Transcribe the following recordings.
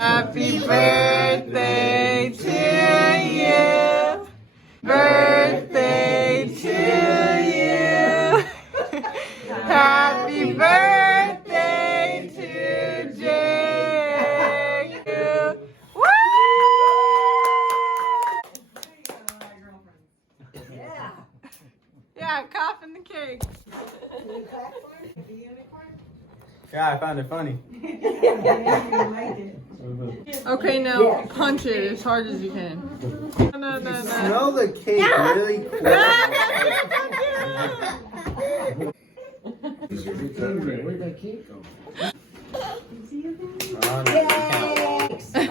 Happy birthday to you. Birthday to you. Happy birthday to Jake. Woo! Yeah, cough in the cake. Yeah, I found it funny. Okay, now punch it as hard as you can. No. Smell the cake really quick. Where'd that cake go?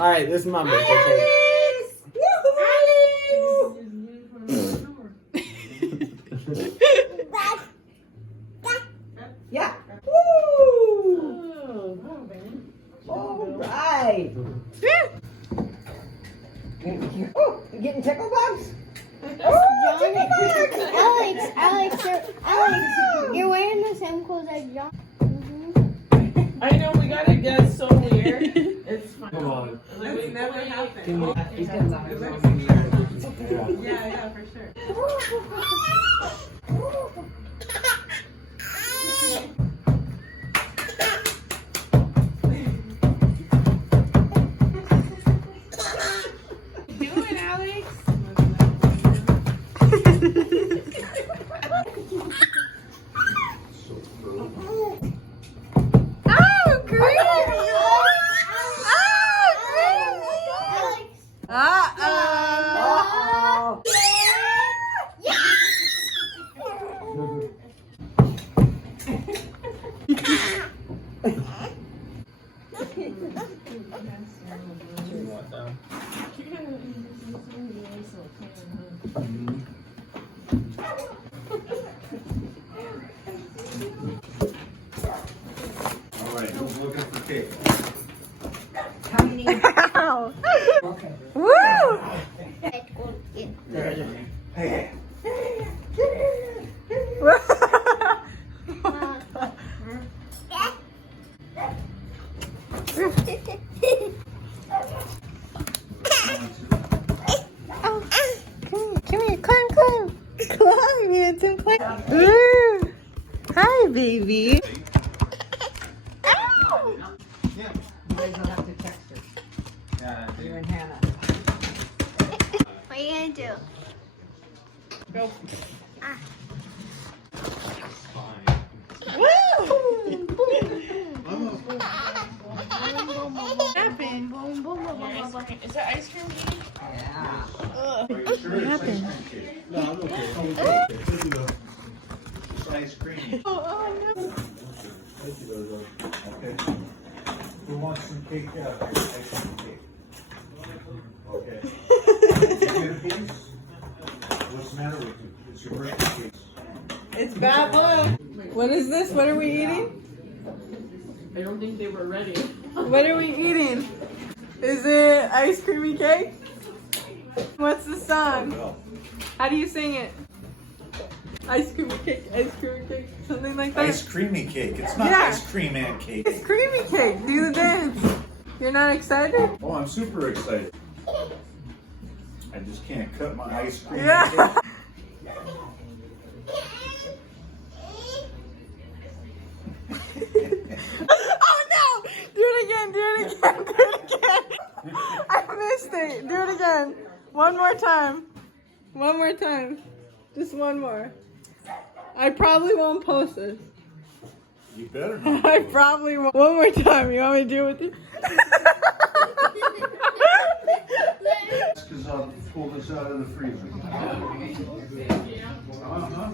Alright, this is my birthday cake. Yeah. Woo! All right. Oh, you getting tickle bugs? Alex, you're wearing the same clothes as John. I know, we got it. That's so weird. It's fine. Come on. It's never happened. Yeah, for sure. Doing, Alex? Oh, green! Uh-oh. Alright, who's looking for cake? How many? Ow. Okay. Woo! Hey, Come here, climb. Climb, handsome, climb. Ooh. Hi, baby. Ow. You guys will have to text her. Yeah, You and Hannah. What are you gonna do? Go. What happened? Is that ice cream cake? Yeah. are you sure it's ice cream cake? No, I'm okay. It's ice cream. Okay. Who wants some cake? Yeah, here's ice cream cake. Okay. You get a piece? What's the matter with you? It's your birthday cake. It's bad luck. What is this? What are we eating? I don't think they were ready. What are we eating? Is it ice creamy cake? What's the song? Well, How do you sing it? Ice creamy cake, something like that. ice creamy cake. It's not Yeah. ice cream and cake. It's creamy cake. Do the dance. You're not excited? Oh, I'm super excited. I just can't cut my ice cream. Yeah. cake. Oh no! Do it again. I missed it. Do it again. One more time. Just one more. I probably won't post this. You better not. I probably won't. One more time. You want me to do it with you? Because I'll pull this out of the freezer. Uh-huh.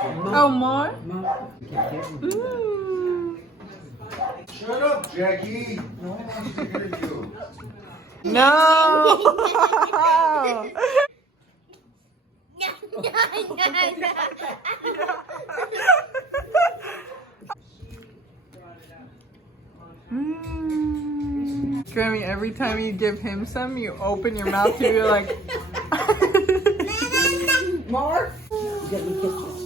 Oh, more? Ooh. Shut up, Jackie. No one wants to hear you. No! Grammy, every time you give him some, you open your mouth to you're like Give me kisses.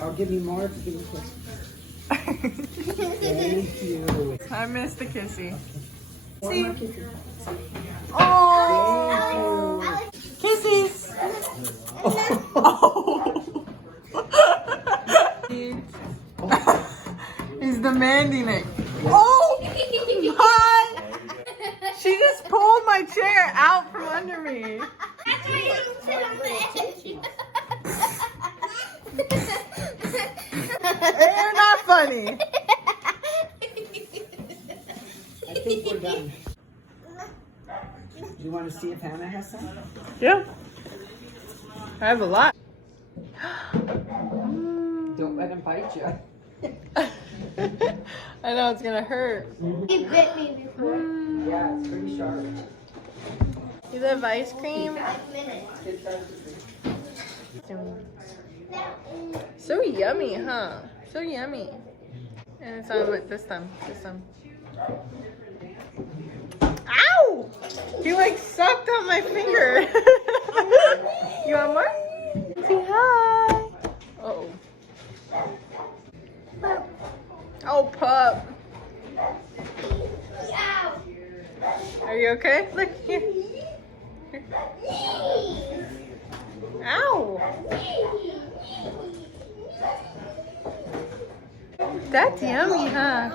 Or give me more to give me kisses. Thank you. I missed the kissy. One more kisses. Oh, kissies. Oh. He's demanding it. Oh my! She just pulled my chair out from under me. That's why you don't sit on the edge. You're not funny. I think we're done. Do you want to see if Hannah has some? Yeah. I have a lot. Don't let him bite you. I know it's gonna hurt. He bit me before. Yeah, it's pretty sharp. You have ice cream? 5 minutes. So yummy, huh? So yummy. And it's on with this time. This time. Ow! He like sucked on my finger. You want more? Say hi. Uh-oh. Oh, pup. Are you okay? Look here. Ow. That's yummy, huh?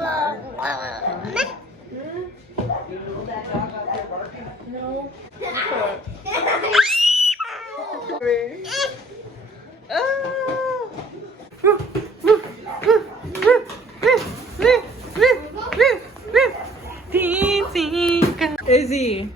Izzy.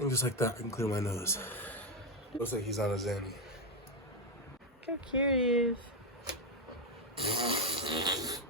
And just like that, I can clear my nose. Looks like he's on a Xanny. Look how cute he is.